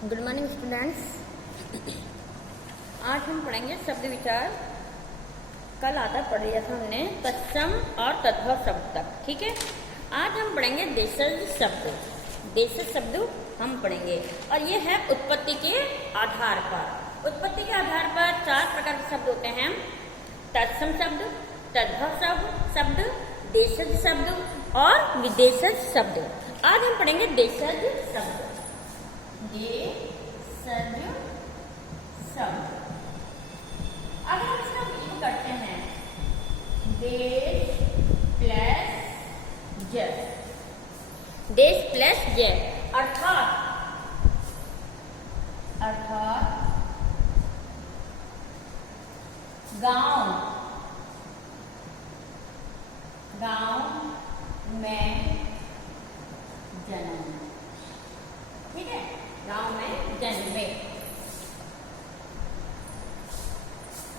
Good morning students. आज हम पढ़ेंगे शब्द विचार। कल आधा पढ़ लिया था हमने तत्सम और तद्भव शब्द तक, ठीक है। आज हम पढ़ेंगे देशज शब्द। देशज शब्द हम पढ़ेंगे और ये है उत्पत्ति के आधार पर। उत्पत्ति के आधार पर 4 प्रकार के शब्द होते हैं: तत्सम शब्द, तद्भव शब्द, देशज शब्द और विदेशज शब्द। आज हम पढ़ेंगे देशज शब्द। देशज शब्द अगर हम इसका मीनिंग करते हैं, देश प्लस ज, देश प्लस ज अर्थात गांव में जन्म, ठीक है। गांव में जन्मे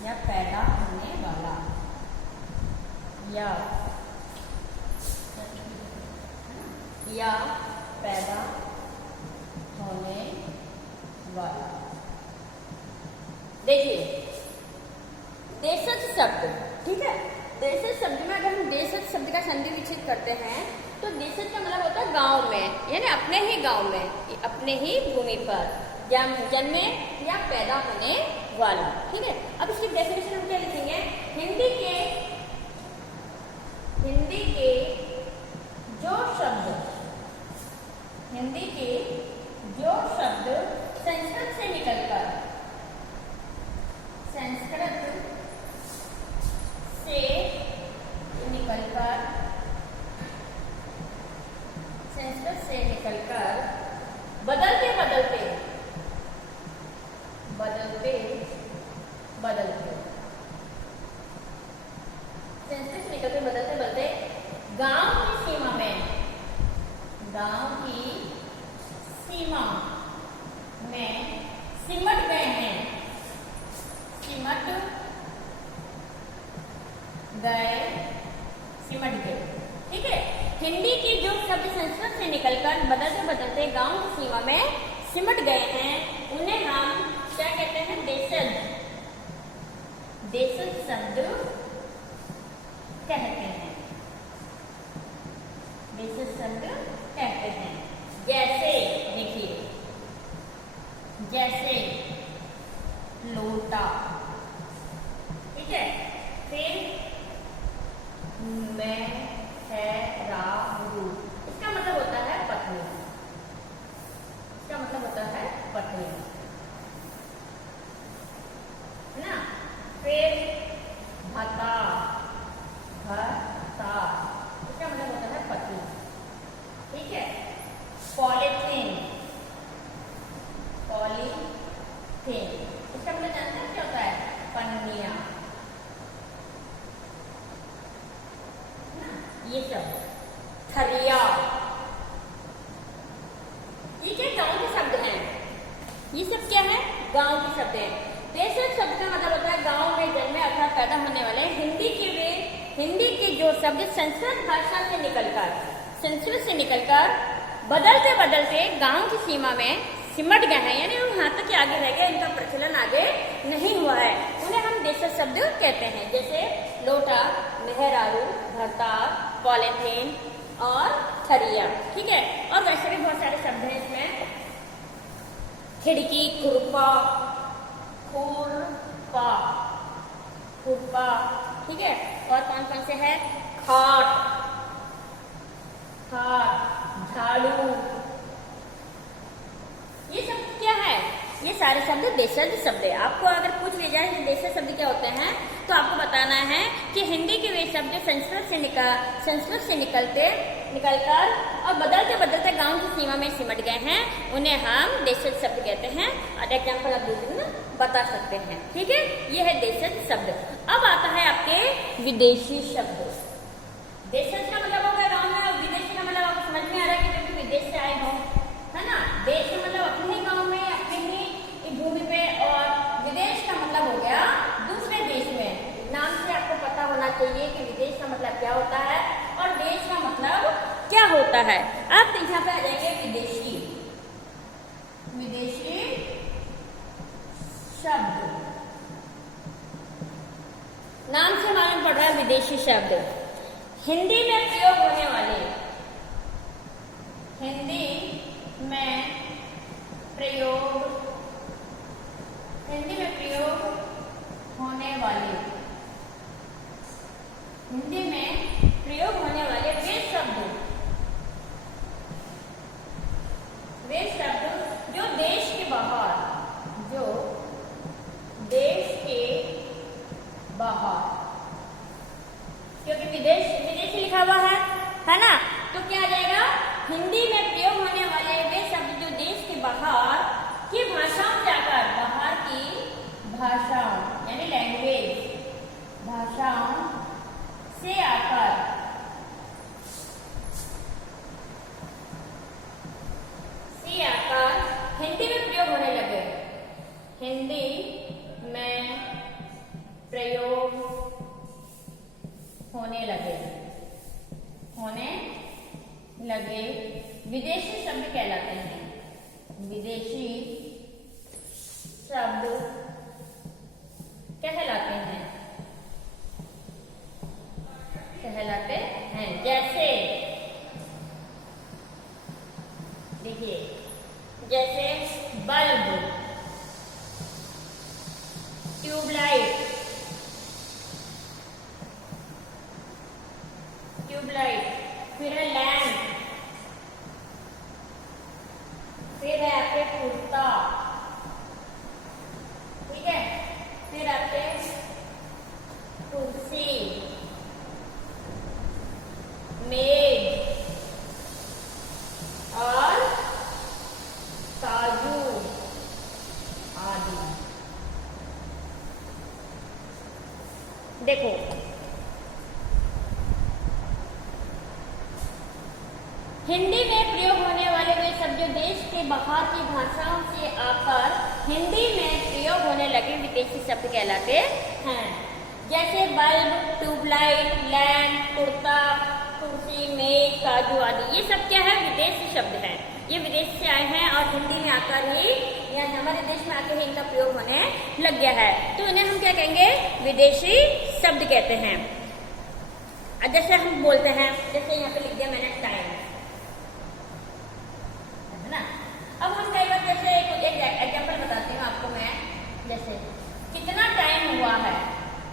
या पैदा होने वाला या पैदा होने वाला। देखिए देशज शब्द, ठीक है। देशज शब्द में अगर हम देशज शब्द का संधि विच्छेद करते हैं तो देशज का मतलब होता है गांव में, यानी अपने ही गांव में, अपने ही भूमि पर जन्मे या पैदा होने वाला, ठीक है। अब इसकी डेफिनेशन हम क्या लिखेंगे? हिंदी के जो शब्द संस्कृत से निकलकर बदलते गांव की सीमा में सिमट गए, ठीक है। हिंदी की जो शब्द संस्कृत से निकलकर बदलते गांव की सीमा में सिमट गए हैं, उन्हें हम क्या कहते हैं? देशज शब्द कहते हैं। देशज शब्द कहते हैं। जैसे देखिए, जैसे लोटा, ठीक है। फिर मैं है राहु, इसका मतलब होता है पत्नी, है ना। फिर भता, इसका मतलब होता है पत्नी, ठीक है। पॉलीथीन, इसका मतलब जानते हैं क्या होता है? पन्निया, ये सब। थरिया, ये क्या गांव के शब्द हैं? ये सब क्या है? गांव के शब्द हैं। देशज शब्द का मतलब होता है गांव में जन्मे अर्थात पैदा होने वाले। हिंदी के जो शब्द संस्कृत भाषा से निकलकर बदलते गांव की सीमा में सिमट गए हैं, यानी वो वहां तक आगे रह गए, इनका प्रचलन आगे नहीं हुआ है, उन्हें हम देशज शब्द कहते हैं। जैसे लोटा, मेहरारू, भरता, पॉलीथीन और थरिया, ठीक है। और वैसे भी बहुत सारे शब्द हैं इसमें। खिड़की, खुरपा, ठीक है। और कौन से है? खाट, झाड़ू, ये सब क्या है? ये सारे शब्द देशज शब्द है। आपको अगर पूछ लिया जाए कि देशज शब्द क्या होते हैं, तो आपको बताना है कि हिंदी के वे शब्द संस्कृत से निकलकर और बदलते गांव की सीमा में सिमट गए हैं, उन्हें हम देशज शब्द कहते हैं। और एग्जाम्पल आप 2 दिन बता सकते हैं, ठीक है। ये है देशज शब्द। अब आता है आपके विदेशी शब्द। देशज का मतलब होगा गाँव में, और विदेशी का मतलब आपको समझ में आ रहा है कि विदेश से आए हो, है ना। देश का मतलब अपने ही गाँव में, अपने ही भूमि पे, और विदेश का मतलब हो गया दूसरे देश में। नाम से आपको पता होना चाहिए कि विदेश का मतलब क्या होता है और देश का मतलब क्या होता है। अब यहाँ पे आ जाएंगे विदेशी। विदेशी शब्द, नाम से मालूम पड़ रहा है विदेशी शब्द। हिंदी में प्रयोग होने वाले, हिंदी में प्रयोग, हिंदी में प्रयोग होने वाले, हिंदी में प्रयोग होने वाले वे शब्द, वे शब्द जो देश के बाहर, जो देश के बाहर, क्योंकि विदेशी लिखा हुआ है ना, तो क्या आ जाएगा, हिंदी में प्रयोग होने वाले वे शब्द जो देश के बाहर की भाषाओं जाकर, बाहर की भाषाओं यानी लैंग्वेज, भाषाओं से आकर हिंदी में प्रयोग होने लगे, हिंदी में प्रयोग होने लगे, विदेशी शब्द कहलाते हैं, विदेशी शब्द कहलाते हैं, जैसे देखिए, जैसे बल्ब, ट्यूबलाइट, फिर है लैंप, फिर है आपके कुर्ता, ठीक है, फिर आपके कुर्सी, मेज और काजू आदि। देखो, हिंदी में प्रयोग होने वाले वे शब्द जो देश के बाहर की भाषाओं से आकर हिंदी में प्रयोग होने लगे विदेशी शब्द कहलाते हैं। जैसे बल्ब, ट्यूबलाइट, लैंप, कुर्ता, कुर्सी, मेज, काजू आदि, ये सब क्या है, विदेशी शब्द हैं। ये विदेश से आए हैं और हिंदी में आकर ही या हमारे देश में आकर ही इनका प्रयोग होने लग गया है, तो इन्हें हम क्या कहेंगे, विदेशी शब्द कहते हैं। जैसे हम बोलते हैं, जैसे यहाँ पे लिख दिया मैंने टाइम, है ना। अब हम कई बार जैसे एक एग्जाम्पल बताती हूँ आपको मैं, जैसे कितना टाइम हुआ है,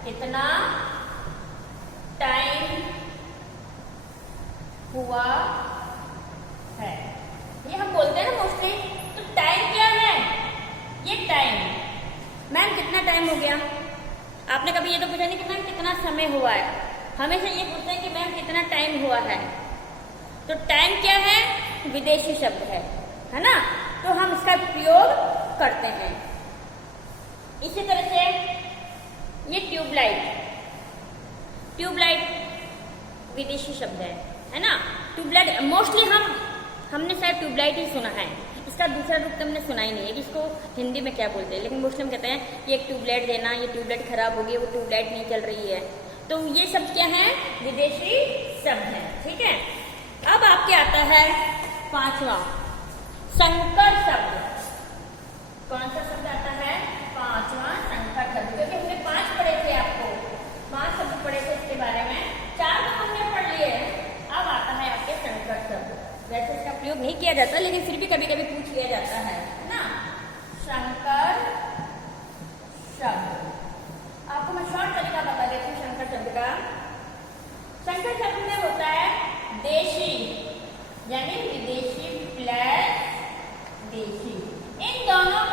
कितना टाइम हुआ है, ये हम बोलते हैं ना मोस्टली। तो टाइम क्या है, ये टाइम, मैम कितना टाइम हो गया, आपने कभी ये तो पूछा नहीं कि मैम कितना समय हुआ है, हमेशा ये पूछते हैं कि मैम कितना टाइम हुआ है। तो टाइम क्या है, विदेशी शब्द है ना, तो हम इसका प्रयोग करते हैं। इसी तरह से ये ट्यूबलाइट विदेशी शब्द है ना। ट्यूबलाइट मोस्टली हमने शायद ट्यूबलाइट ही सुना है, इसका दूसरा रूप तो हमने सुना ही नहीं है कि इसको हिंदी में क्या बोलते हैं, लेकिन मोस्टली हम कहते हैं कि एक ट्यूबलाइट देना, ये ट्यूबलाइट खराब हो गई, वो ट्यूबलाइट नहीं चल रही है। तो ये शब्द क्या है, विदेशी शब्द है, ठीक है। अब आपके आता है पांचवा, संकर शब्द। कौन सा शब्द आता है, पांचवा, संकर शब्द। क्योंकि हमने 5 पढ़े थे, आपको 5 शब्द पढ़े थे इसके बारे में, 4 तो हमने पढ़ लिए। अब आता है आपके संकर शब्द। वैसे इसका प्रयोग नहीं किया जाता, लेकिन फिर भी कभी कभी पूछ लिया जाता है ना। संकर शब्द, आपको मैं शॉर्ट तरीका बता देती हूँ संकर शब्द का। संकर शब्द में होता है देशी यानी विदेशी प्लस देशी, इन दोनों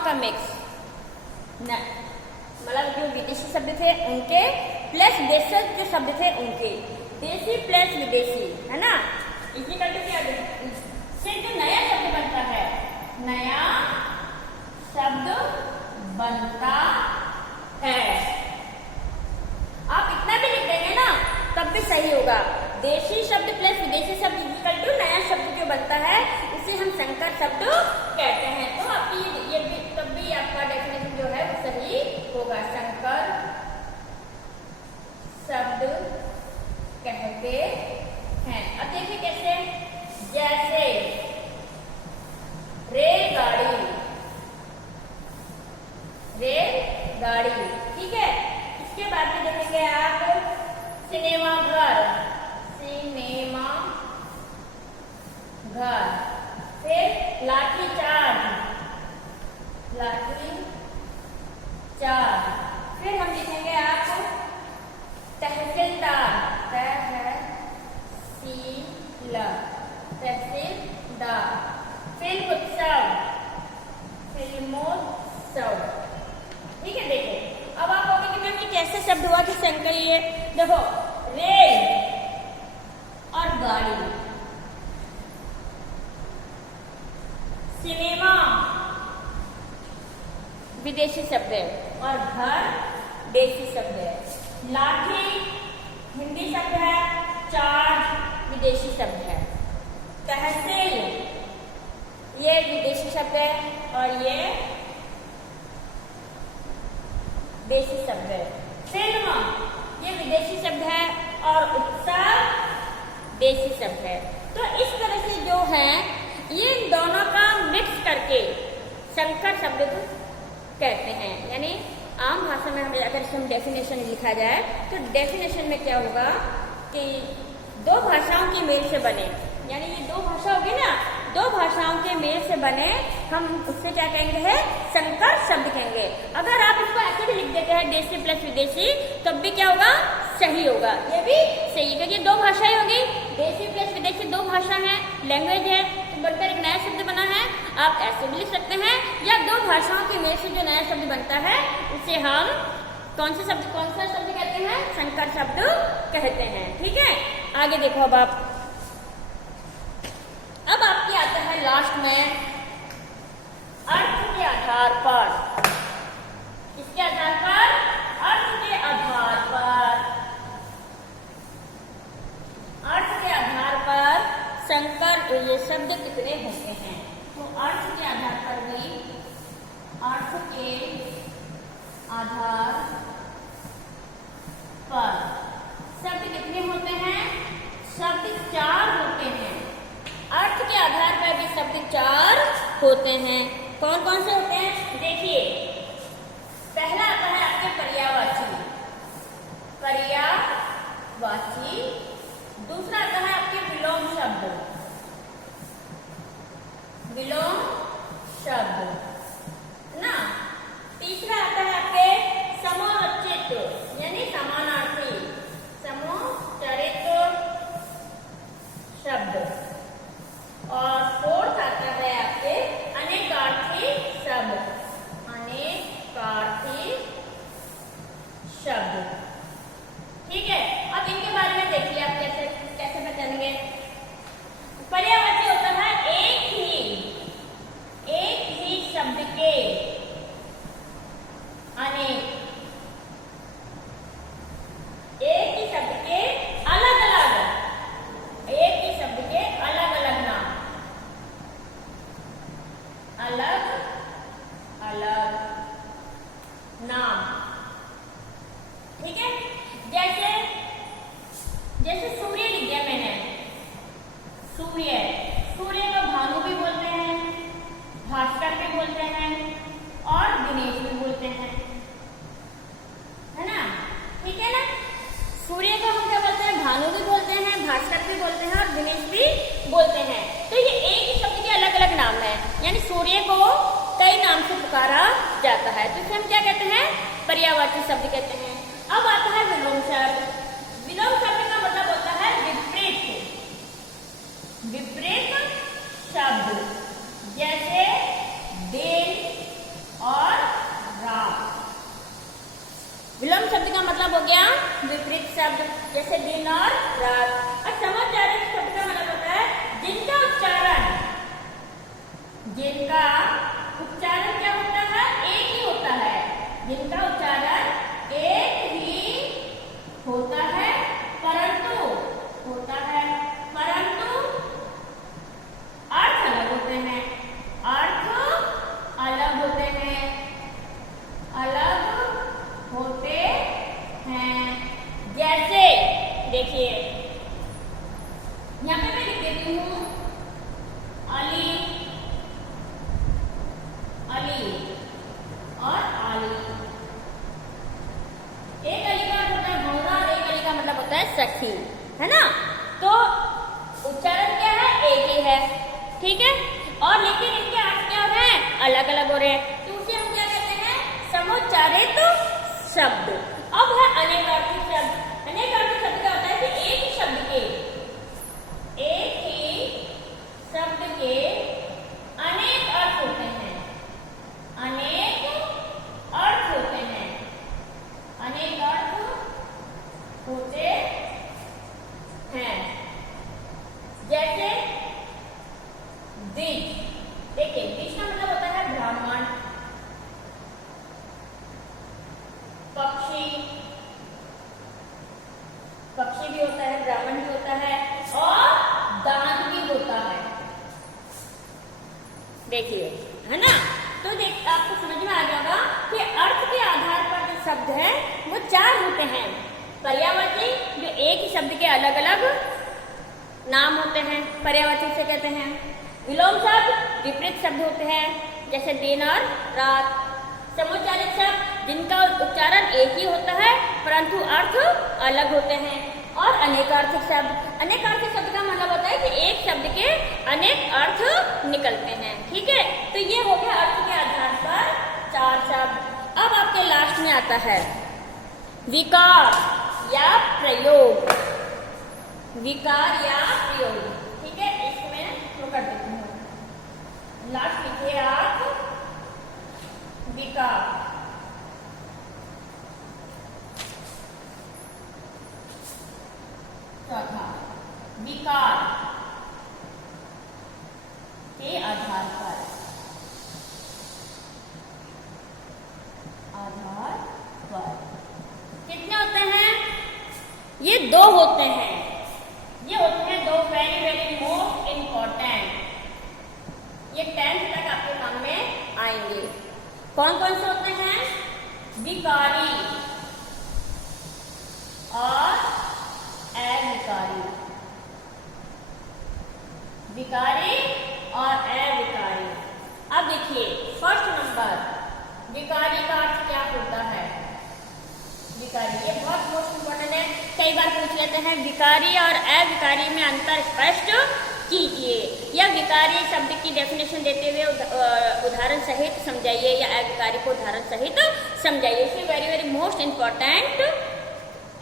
का मिक्स, मतलब जो विदेशी शब्द थे उनके प्लस देशी जो शब्द थे उनके, देशी प्लस विदेशी, है ना। इसी करके क्या से जो नया शब्द बनता है, नया शब्द बनता है। आप इतना भी लिख देंगे ना तब भी सही होगा। देशी शब्द प्लस विदेशी शब्द इक्वल टू नया शब्द जो बनता है उसे हम संकर शब्द कहते हैं। तो आपकी ये भी तब भी आपका डेफिनेशन जो है वो सही होगा। संकर शब्द कहते हैं। घर। फिर लाठी चार्ज, लाठी चार्ज। फिर हम लिखेंगे आप तहसीलदार, तहसीलदार। फिल्म उत्सव, फिल्मोत्सव। ठीक है, देखो अब आप कहोगे कि मैम ये कैसे शब्द हुआ कि शंकर, ये देखो रेल और गाड़ी, सिनेमा विदेशी शब्द है और घर देसी शब्द है। लाठी हिंदी शब्द है, चार्ज विदेशी शब्द है। तहसील ये विदेशी शब्द है और ये देसी शब्द है। फिल्म ये विदेशी शब्द है और उत्सव देसी शब्द है। तो इस तरह से जो है ये इन दोनों का मिक्स करके संकर शब्द को कहते हैं। यानी आम भाषा में हमें अगर इसमें डेफिनेशन लिखा जाए तो डेफिनेशन में क्या होगा कि दो भाषाओं की मेल से बने, यानी ये दो भाषा होगी ना, दो भाषाओं के मेल से बने, हम उससे क्या कहेंगे है संकर शब्द कहेंगे। अगर आप इसको ऐसे भी लिख देते हैं देसी प्लस विदेशी, तब भी क्या होगा, सही होगा। ये भी सही, क्योंकि दो भाषाएं होगी, देसी प्लस विदेशी दो भाषा है, लैंग्वेज है, तो बनकर एक नया शब्द बना है। आप ऐसे भी लिख सकते हैं, या दो भाषाओं के मेल से जो नया शब्द बनता है उसे हम कौन सा शब्द कहते हैं, संकर शब्द कहते हैं। ठीक है, आगे देखो अब आपके आता है लास्ट में अर्थ के आधार पर। किसके आधार पर, अर्थ के आधार पर। अर्थ के आधार पर संकर ये शब्द कितने होते हैं, तो अर्थ के आधार पर भी, अर्थ के आधार पर शब्द कितने होते हैं, शब्द 4 होते हैं। अर्थ के आधार पर भी शब्द 4 होते हैं। कौन कौन से होते हैं, देखिए पहला आता है आपके पर्यायवाची, पर्यायवाची। दूसरा आता है आपके विलोम शब्द, विलोम शब्द ना। तीसरा आता है आपके समोच्चित यानी समानार्थी, समोच्चरित शब्द। और फोर्थ आता है आपके अनेकार्थी शब्द, अनेकार्थी शब्द। ठीक है, अब इनके बारे में देखिए आप कैसे कैसे पहचानेंगे। पर्यायवाची होता है एक ही शब्द के अनेक, एक ही शब्द के अलग अलग, एक ही शब्द के अलग अलग नाम, अलग अलग नाम। ठीक है, जैसे जैसे सूर्य लिख दिया मैंने, सूर्य, सूर्य को भानु भी बोलते हैं, भास्कर भी बोलते हैं और दिनेश भी बोलते हैं, है ना। ठीक है ना, सूर्य को हम क्या बोलते हैं, भानु भी बोलते हैं, भास्कर भी बोलते हैं और दिनेश भी बोलते हैं। तो ये एक ही शब्द के अलग अलग नाम है, यानी सूर्य को कई नाम से पुकारा जाता है, तो इसे हम क्या कहते हैं, पर्यायवाची शब्द कहते हैं। अब आता है विलोम शब्द। विलोम शब्द का मतलब होता है विपरीत, विपरीत शब्द, जैसे दिन और रात। विलोम शब्द का मतलब हो गया विपरीत शब्द, जैसे दिन और रात। और समोच्चारित शब्द का मतलब होता है जिनका उच्चारण क्या होता है, एक ही होता है, जिनका उच्चारण एक ही होता ठीक है। और लेकिन इनके अर्थ क्या हो रहे हैं, अलग अलग हो रहे हैं, तो उसे हम क्या कहते हैं, समुच्चारित शब्द। अब है अनेकार्थी शब्द। अनेकार्थी शब्द क्या होता है कि एक ही शब्द के अनेक अर्थ होते हैं, अनेक अर्थ होते हैं, अनेक अर्थ होते हैं। जैसे द्विज, देखिए द्विज का मतलब होता है ब्राह्मण, पक्षी, पक्षी भी होता है, ब्राह्मण भी होता है, और दान भी होता है। देखिए, है ना। तो देख आपको समझ में आ जाएगा कि अर्थ के आधार पर जो शब्द है वो चार होते हैं। पर्यायवाची, जो एक ही शब्द के अलग अलग नाम होते हैं, पर्यायवाची से कहते हैं। विलोम शब्द, विपरीत शब्द होते हैं, जैसे दिन और रात। समुच्चारित शब्द, जिनका उच्चारण एक ही होता है परंतु अर्थ अलग होते हैं। और अनेकार्थक शब्द, अनेकार्थक शब्द का मतलब होता है कि एक शब्द के अनेक अर्थ निकलते हैं, ठीक है। तो ये हो गया अर्थ के आधार पर चार शब्द। अब आपके लास्ट में आता है विकार या प्रयोग, विकार या प्रयोग, ठीक है। इसमें मैं कर देती हूँ, लास्ट लिखिए आप विकार। चौथा, विकार के आधार पर, कितने होते हैं, ये दो होते हैं। ये होते हैं दो वेरी वेरी मोस्ट इंपॉर्टेंट, ये 10th तक आपके काम में आएंगे। कौन कौन से होते हैं, विकारी और अविकारी, विकारी और अविकारी। अब देखिए फर्स्ट नंबर, विकारी का अर्थ क्या होता है। विकारी, ये बहुत मोस्ट इंपॉर्टेंट है, कई बार पूछ लेते हैं। विकारी और अविकारी में अंतर स्पष्ट कीजिए, या विकारी शब्द की डेफिनेशन देते हुए उदाहरण सहित समझाइए, या अविकारी को उदाहरण सहित समझाइए। इसमें वेरी वेरी मोस्ट इंपॉर्टेंट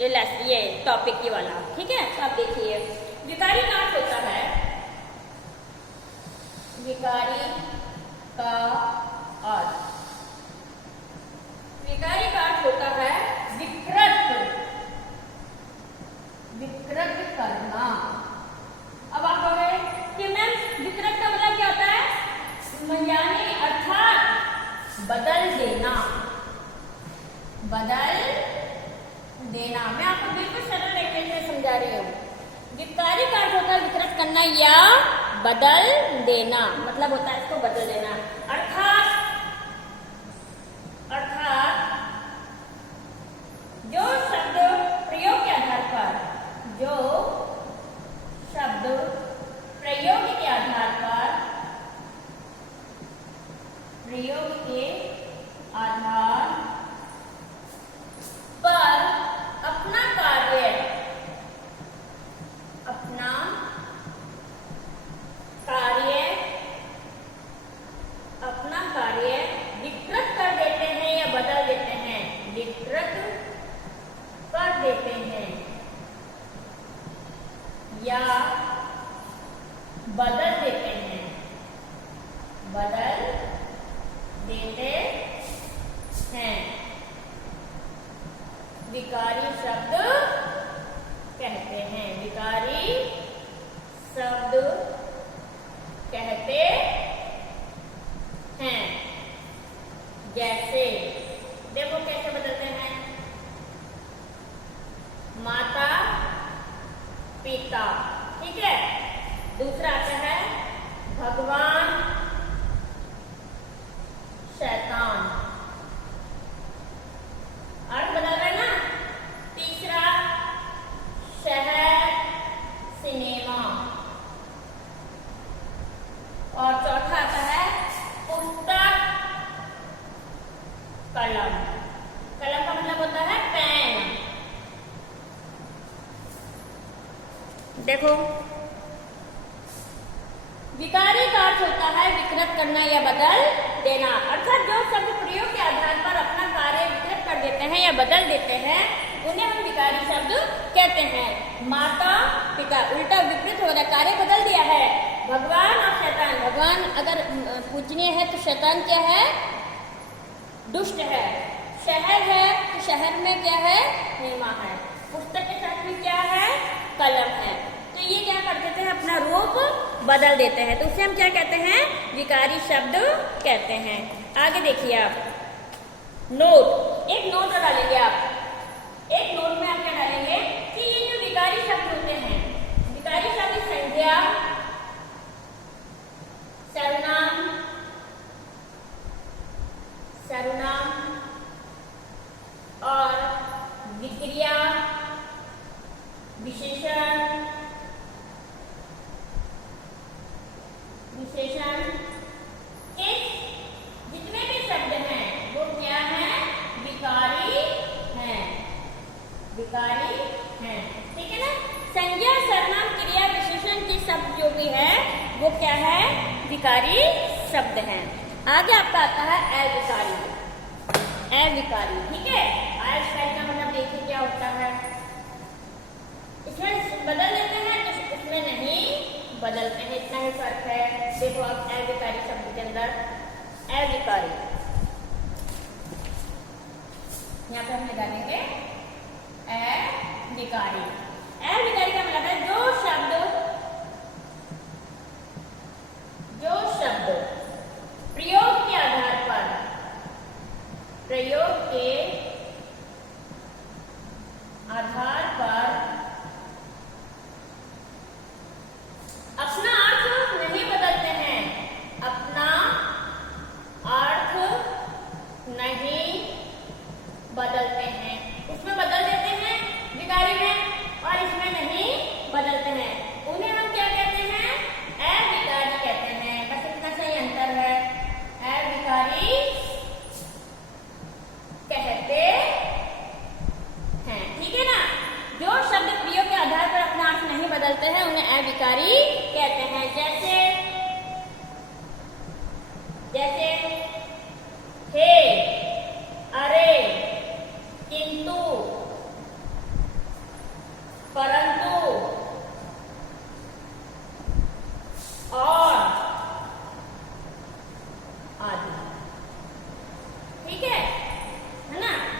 ये टॉपिक की वाला, ठीक है। तो आप देखिए विकारी का अर्थ होता है, विकारी का अर्थ, विकारी का अर्थ होता है विकृत, विकृत करना। अब आप कहोगे कि मैम विकृत का मतलब क्या होता है, यानी अर्थात बदल देना, बदल देना। मैं आपको बिल्कुल सरल तरीके से समझा रही हूँ। विकारी का अर्थ होता है विकृत करना या बदल देना, मतलब होता है इसको बदल देना। अर्थात जो शब्द प्रयोग के आधार पर, जो शब्द प्रयोग के आधार पर, प्रयोग के आधार पर अपना कार्य, अपना कार्य, अपना कार्य विकृत कर देते हैं या बदल देते हैं, विकृत कर देते हैं या बदल देते हैं, बदल देते हैं, विकारी शब्द कहते हैं, विकारी शब्द कहते हैं। जैसे देखो कैसे बदलते हैं, माता पिता, ठीक है। दूसरा आता है भगवान शैतान, अर्थ बदल रहे ना। तीसरा शहर सिनेमा, और चौथा आता है पुस्तक कलम। कलम का मतलब होता है पेन। देखो विकारी का अर्थ होता है विकृत करना या बदल देना, अर्थात जो शब्द प्रयोग के आधार पर अपना कार्य विकृत कर देते हैं या बदल देते हैं उन्हें हम विकारी शब्द कहते हैं। माता पिता, उल्टा विपरीत हो रहा, कार्य बदल दिया है। भगवान और शैतान, भगवान अगर पूजनीय है तो शैतान क्या है, दुष्ट है। शहर है तो शहर में क्या है, हेमा है। पुस्तक के साथ में क्या है, कलम है। तो ये क्या कर देते हैं, अपना रूप बदल देते हैं, तो उसे हम क्या कहते हैं, विकारी शब्द कहते हैं। आगे देखिए आप, नोट, एक नोट डालेंगे आप। एक नोट में आप क्या डालेंगे कि ये जो विकारी शब्द होते हैं, विकारी शब्द संज्ञा, सर्वनाम, सर्वनाम और विक्रिया, विशेषण, विशेषण, इस जितने भी शब्द हैं वो क्या हैं, विकारी हैं, विकारी हैं। ठीक है ना। संज्ञा, सर्वनाम, क्रिया, विशेषण के शब्द जो भी है वो क्या है, विकारी शब्द हैं। आगे आपका आता है अविकारी, अविकारी। ठीक है, अविकारी का मतलब देखिए क्या होता है, इसमें बदल देते हैं तो इसमें नहीं बदलते हैं, इतना ही फर्क है। देखो आप अविकारी शब्द के अंदर अविकारी, यहाँ पे हम लगाएंगे अविकारी। अविकारी का मतलब है जो शब्द प्रयोग के आधार पर, प्रयोग के आधार पर अपना अर्थ नहीं बदलते हैं, अपना अर्थ नहीं बदलते हैं, उसमें बदल देते हैं विकारी में और इसमें नहीं बदलते हैं, उन्हें हम क्या कहते हैं, अविकारी कहते हैं। बस इतना सही अंतर है, अविकारी कहते हैं। ठीक है ना। जो शब्द प्रयोग के आधार पर अपना अर्थ नहीं बदलते हैं उन्हें अविकारी कहते हैं। जैसे